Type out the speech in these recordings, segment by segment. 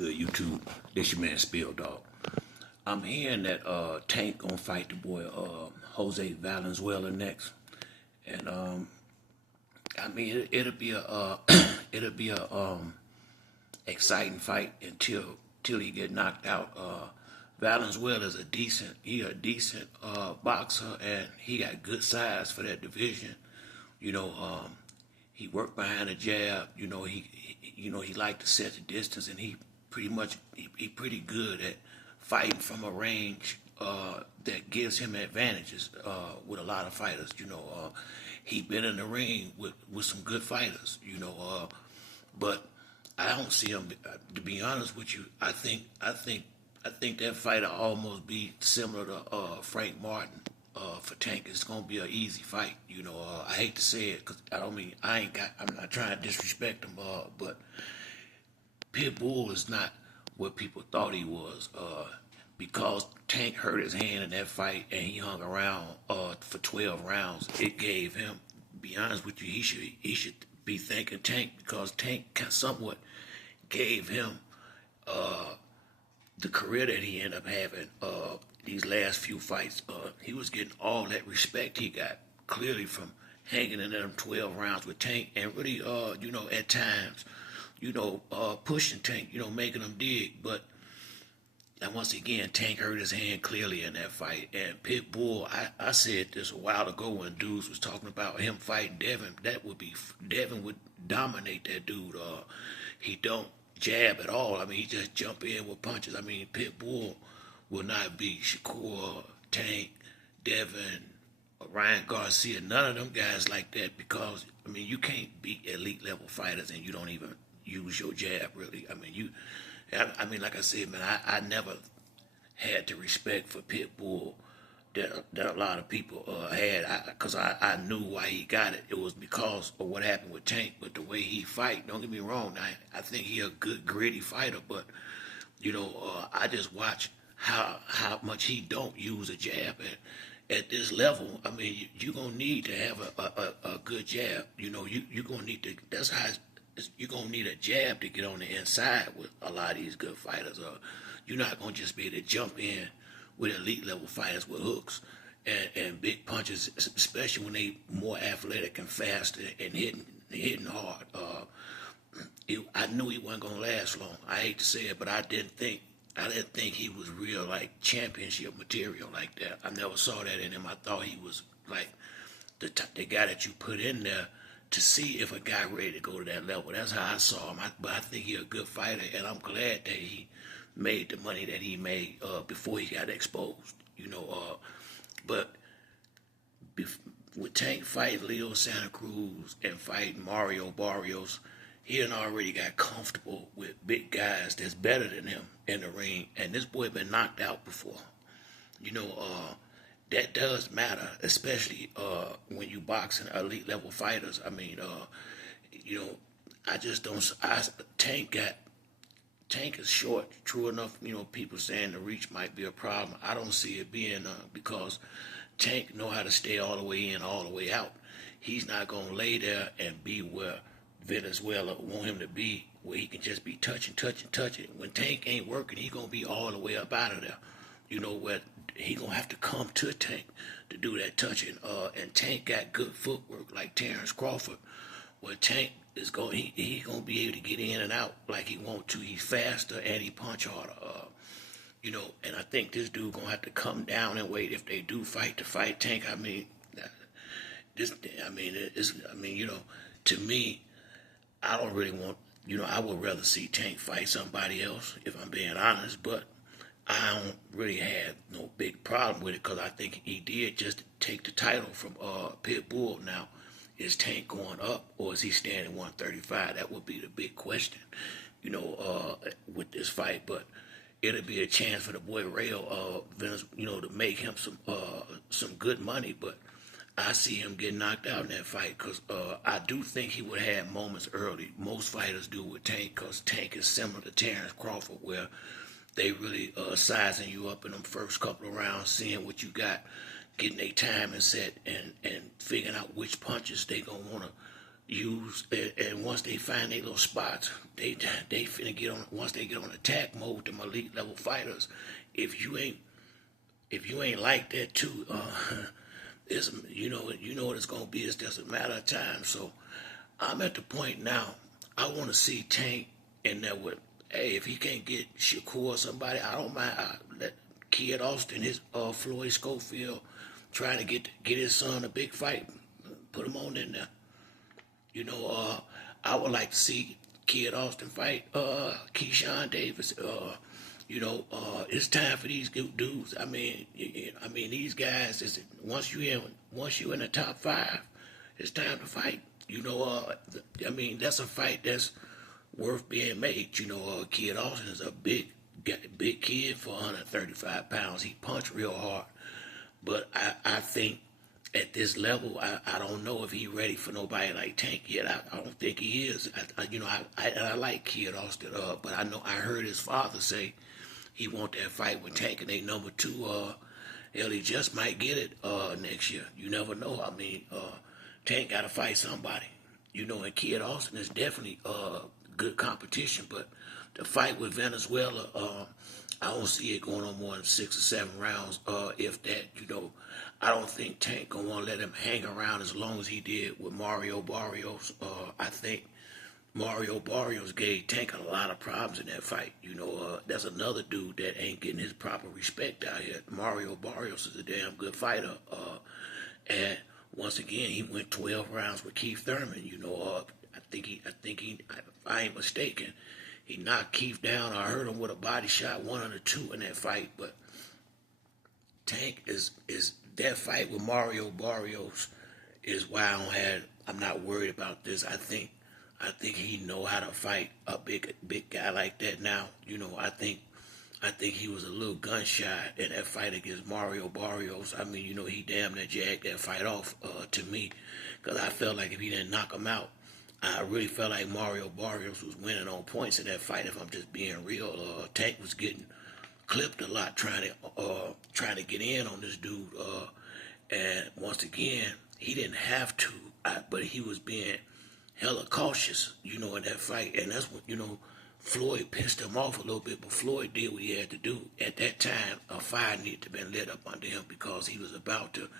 Good YouTube. This your man Spill Dog. I'm hearing that Tank gonna fight the boy Jose Valenzuela next, and I mean it'll be a it'll be a exciting fight until he get knocked out. Valenzuela is a decent boxer, and he got good size for that division. You know, he worked behind the jab. He liked to set the distance, and he pretty good at fighting from a range that gives him advantages with a lot of fighters. He been in the ring with some good fighters. But I don't see him. To be honest with you, I think that fight will almost be similar to Frank Martin. For Tank, it's gonna be an easy fight. I hate to say it, cause I'm not trying to disrespect him, but Pitbull is not what people thought he was. Because Tank hurt his hand in that fight and he hung around for 12 rounds, it gave him. Be honest with you, he should be thanking Tank, because Tank somewhat gave him the career that he ended up having these last few fights. He was getting all that respect he got clearly from hanging in them 12 rounds with Tank, and really, at times, pushing Tank, making him dig. But and once again, Tank hurt his hand clearly in that fight. And Pitbull, I said this a while ago when dudes was talking about him fighting Devin. Devin would dominate that dude. He don't jab at all. I mean, he just jump in with punches. I mean, Pitbull will not beat Shakur, Tank, Devin, Ryan Garcia, none of them guys like that, because, I mean, you can't beat elite level fighters and you don't even use your jab, really. Like I said, man, I never had the respect for Pitbull that a lot of people had, because I knew why he got it. It was because of what happened with Tank, but the way he fight, don't get me wrong, I think he a good, gritty fighter, but, I just watch how much he don't use a jab at this level. I mean, you're going to need to have a good jab. You're going to need to, that's how you're going to need a jab to get on the inside with a lot of these good fighters. You're not going to just be able to jump in with elite level fighters with hooks and big punches, especially when they more athletic and faster and hitting hard. I knew he wasn't going to last long. I hate to say it, but I didn't think he was real, like, championship material like that. I never saw that in him. I thought he was like the guy that you put in there to see if a guy ready to go to that level. That's how I saw him. But I think he's a good fighter, and I'm glad that he made the money that he made before he got exposed. But with Tank fighting Leo Santa Cruz and fighting Mario Barrios, he done already got comfortable with big guys that's better than him in the ring, and this boy been knocked out before. That does matter, especially when you boxing elite level fighters. I mean, I just don't. Tank is short. True enough, people saying the reach might be a problem. I don't see it being because Tank know how to stay all the way in, all the way out. He's not gonna lay there and be where Venezuela want him to be, where he can just be touching. When Tank ain't working, he gonna be all the way up out of there. Where he gonna have to come to Tank to do that touching. And Tank got good footwork like Terrence Crawford. Where Tank is he gonna be able to get in and out like he want to. He's faster and he punch harder. And I think this dude gonna have to come down and wait if they do fight to fight Tank. To me, I don't really want. I would rather see Tank fight somebody else, if I'm being honest, but I don't really have no big problem with it, because I think he did just take the title from Pitbull. Now, is Tank going up, or is he staying at 135? That would be the big question, with this fight. But it'll be a chance for the boy Rayo, to make him some good money. But I see him getting knocked out in that fight, because I do think he would have moments early. Most fighters do with Tank, because Tank is similar to Terrence Crawford, where they really sizing you up in them first couple of rounds, seeing what you got, getting their time and set, and figuring out which punches they gonna want to use, and once they find their little spots, they finna get on. Once they get on attack mode, them elite level fighters. If you ain't if you ain't like that too, it's you know what it's gonna be. It's just a matter of time. So I'm at the point now. I want to see Tank in there with. Hey, if he can't get Shakur or somebody, I don't mind. Let Kid Austin, his Floyd Schofield, trying to get his son a big fight. Put him on in there. I would like to see Kid Austin fight Keyshawn Davis. It's time for these dudes. These guys. Once you in the top five, it's time to fight. That's a fight that's worth being made. Kid Austin is a big kid for 135 pounds. He punched real hard, but I think at this level, I don't know if he's ready for nobody like Tank yet. I don't think he is. I like Kid Austin, but I heard his father say he want that fight with Tank, and they number two. Hell, he just might get it next year. You never know. Tank got to fight somebody. And Kid Austin is definitely good competition, but the fight with Venezuela, I don't see it going on more than 6 or 7 rounds, if that. I don't think Tank gonna want to let him hang around as long as he did with Mario Barrios. I think Mario Barrios gave Tank a lot of problems in that fight. That's another dude that ain't getting his proper respect out here. Mario Barrios is a damn good fighter, and once again, he went 12 rounds with Keith Thurman. I think he, if I ain't mistaken, he knocked Keith down. I heard him with a body shot, 1 or 2 in that fight. But Tank is that fight with Mario Barrios is why I'm not worried about this. I think he know how to fight a big guy like that now. I think he was a little gun shy in that fight against Mario Barrios. He damn near jacked that fight off to me, because I felt like if he didn't knock him out, I really felt like Mario Barrios was winning on points in that fight. If I'm just being real, Tank was getting clipped a lot trying to get in on this dude. And once again, he didn't have to, but he was being hella cautious, in that fight. And that's what Floyd pissed him off a little bit, but Floyd did what he had to do. At that time, a fire needed to have been lit up under him because he was about to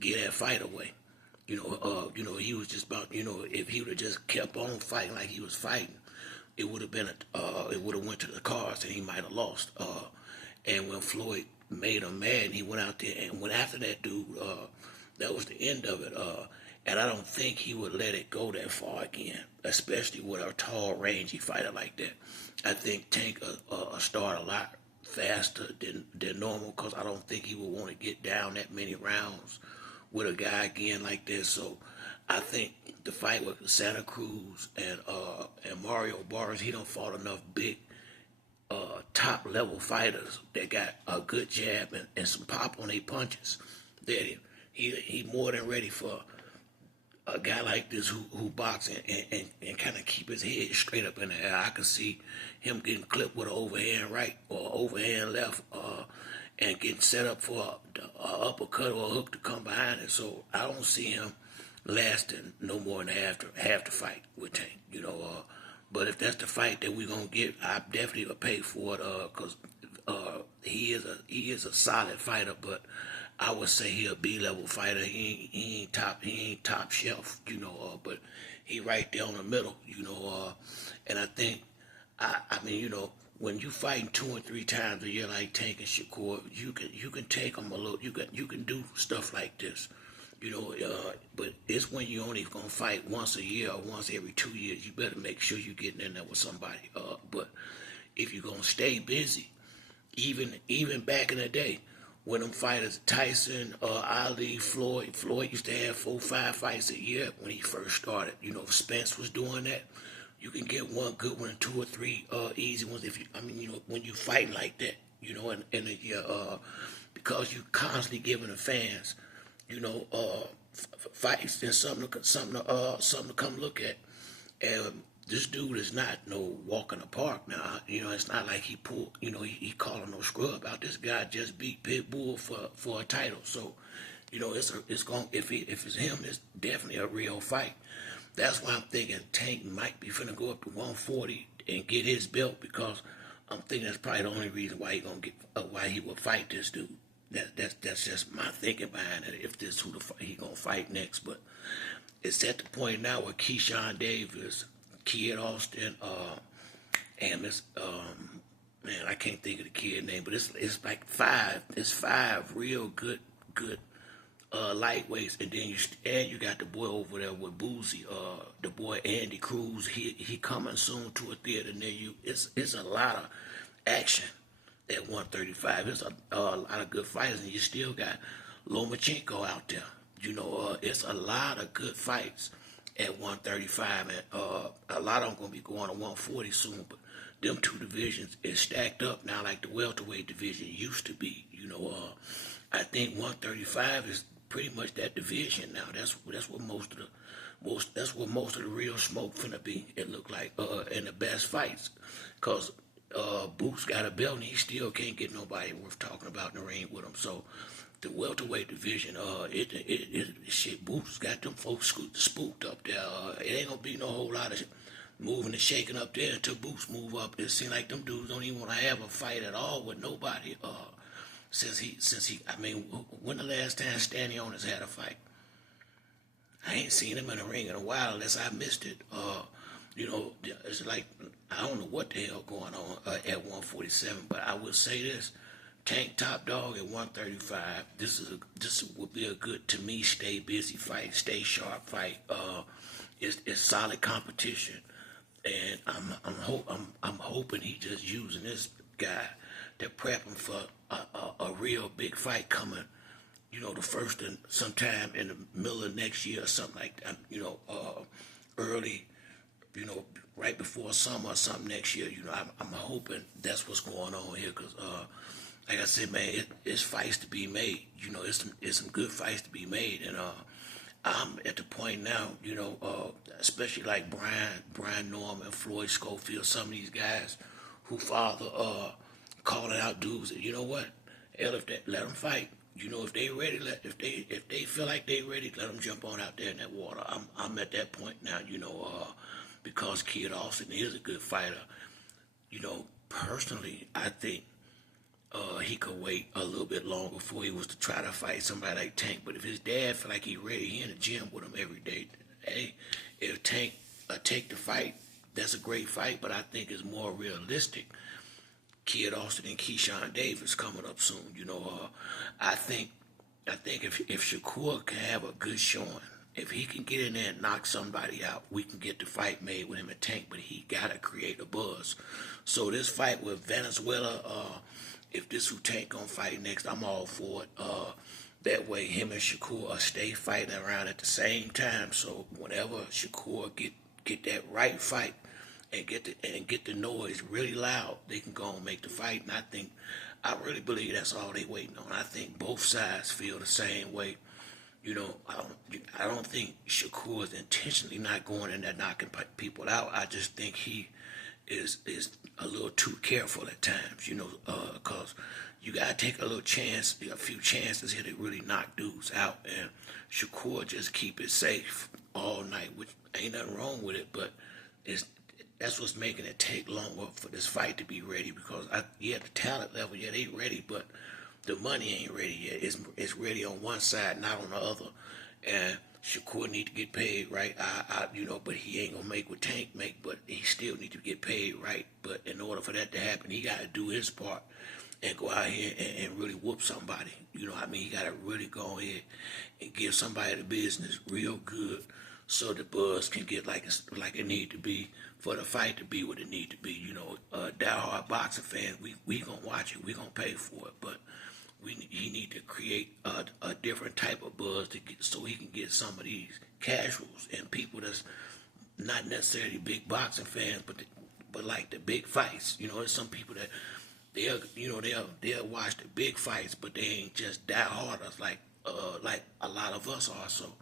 get that fight away. He was just about, if he would have just kept on fighting like he was fighting, it would have been, it would have went to the cards and he might have lost. And when Floyd made him mad and he went out there and went after that dude, that was the end of it. And I don't think he would let it go that far again, especially with a tall, rangy fighter like that. I think Tank start a lot faster than normal, because I don't think he would want to get down that many rounds with a guy again like this. So I think the fight with Santa Cruz and Mario Barrios, he done fought enough big top level fighters that got a good jab and some pop on their punches that he more than ready for a guy like this who boxes and kind of keep his head straight up in the air. I can see him getting clipped with an overhand right or overhand left, and getting set up for an uppercut or a hook to come behind it. So I don't see him lasting no more than half the fight with Tank. But if that's the fight that we're gonna get, I definitely will pay for it, because he is a solid fighter, but I would say he a B-level fighter. He ain't top shelf, but he right there on the middle, and I think, when you fighting 2 and 3 times a year like Tank and Shakur, you can take them a little, you can do stuff like this, but it's when you only gonna fight once a year or once every 2 years. You better make sure you're getting in there with somebody. But if you're gonna stay busy, even back in the day, when them fighters, Tyson, Ali, Floyd used to have 4 or 5 fights a year when he first started. Spence was doing that. You can get one good one and 2 or 3 easy ones if you. When you fight like that, because you constantly giving the fans, fights and something to come look at. And this dude is not no walk in the park now. It's not like he pulled. He calling no scrub out. This guy just beat Pitbull for a title. So, it's going if it's him, it's definitely a real fight. That's why I'm thinking Tank might be finna go up to 140 and get his belt because I'm thinking that's probably the only reason why why he would fight this dude. That's just my thinking behind it. If this who he gonna fight next, but it's at the point now where Keyshawn Davis, Kid Austin, and this man, I can't think of the kid name, but it's like five. It's five real good lightweights, and then you got the boy over there with Boozy, the boy Andy Cruz. He coming soon to a theater near you. It's a lot of action at 135. It's a lot of good fighters, and you still got Lomachenko out there. It's a lot of good fights at 135, and a lot of them gonna be going to 140 soon. But them two divisions is stacked up now, like the welterweight division used to be. I think 135 is pretty much that division now. That's what most of the real smoke finna be. It look like in the best fights, cause Boots got a belt and he still can't get nobody worth talking about in the ring with him. So the welterweight division, shit, Boots got them folks spooked up there. It ain't gonna be no whole lot of moving and shaking up there until Boots move up. It seems like them dudes don't even want to have a fight at all with nobody. I mean, when the last time Stanley Onis had a fight? I ain't seen him in the ring in a while unless I missed it. It's like, I don't know what the hell going on at 147, but I will say this. Tank top dog at 135. This would be a good, to me, stay busy fight, stay sharp fight. It's solid competition, and I'm hoping he just using this guy to prep him for a real big fight coming. The first and sometime in the middle of next year or something like that. Early. Right before summer or something next year. I'm hoping that's what's going on here, because like I said, man, it's fights to be made. It's some good fights to be made, and I'm at the point now, especially like Brian Norman, Floyd Schofield, some of these guys who father calling out dudes. You know what? Hell, let them fight. If they ready, if they feel like they ready, let them jump on out there in that water. I'm at that point now. Because Kid Austin is a good fighter. Personally, I think he could wait a little bit longer before he was to try to fight somebody like Tank. But if his dad feel like he ready, he in the gym with him every day. Hey, if Tank take the fight, that's a great fight. But I think it's more realistic. Kid Austin and Keyshawn Davis coming up soon. I think if Shakur can have a good showing, if he can get in there and knock somebody out, we can get the fight made with him and Tank. But he gotta create a buzz. So this fight with Valenzuela, if this who Tank gonna fight next, I'm all for it. That way, him and Shakur stay fighting around at the same time. So whenever Shakur get that right fight and get the noise really loud, they can go and make the fight. And I really believe that's all they waiting on. I think both sides feel the same way. I don't think Shakur is intentionally not going in there knocking people out. I just think he is a little too careful at times, because you gotta take a few chances here to really knock dudes out. And Shakur just keep it safe all night, which ain't nothing wrong with it, but that's what's making it take longer for this fight to be ready. Because the talent level, they ready, but the money ain't ready yet. It's ready on one side, not on the other. And Shakur need to get paid right. But he ain't gonna make what Tank make. But he still need to get paid right. But in order for that to happen, he gotta do his part and go out here and really whoop somebody. He gotta really go ahead and give somebody the business real good, so the buzz can get like it need to be for the fight to be what it need to be. Diehard boxing fans, we gonna watch it, we gonna pay for it, but he need to create a different type of buzz so he can get some of these casuals and people that's not necessarily big boxing fans, but like the big fights. There's some people that they'll watch the big fights, but they ain't just dieharders like a lot of us are. So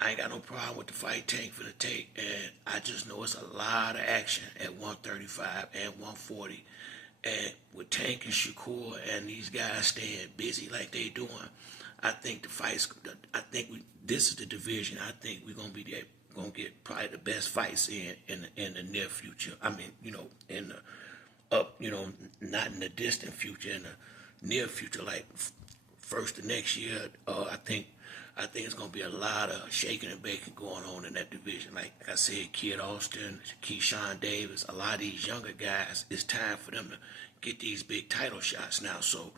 I ain't got no problem with the fight Tank for the take, and I just know it's a lot of action at 135 and 140. And with Tank and Shakur and these guys staying busy like they doing, I think the fights. This is the division. I think we're gonna be there. Gonna get probably the best fights in the near future. I mean, in the not in the distant future, in the near future, like first of next year. I think it's gonna be a lot of shaking and baking going on in that division. Like I said, Kid Austin, Keyshawn Davis, a lot of these younger guys. It's time for them to get these big title shots now. So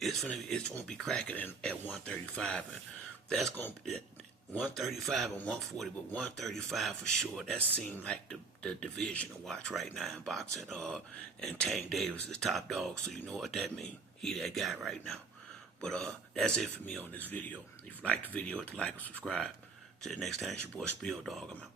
it's gonna be cracking at 135, and that's gonna be 135 and 140, but 135 for sure. That seemed like the division to watch right now in boxing. And Tank Davis is top dog, so you know what that means. He that guy right now. But that's it for me on this video. If you like the video, hit the like and subscribe. Till the next time, it's your boy Spill Dog. I'm out.